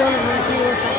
the other one too.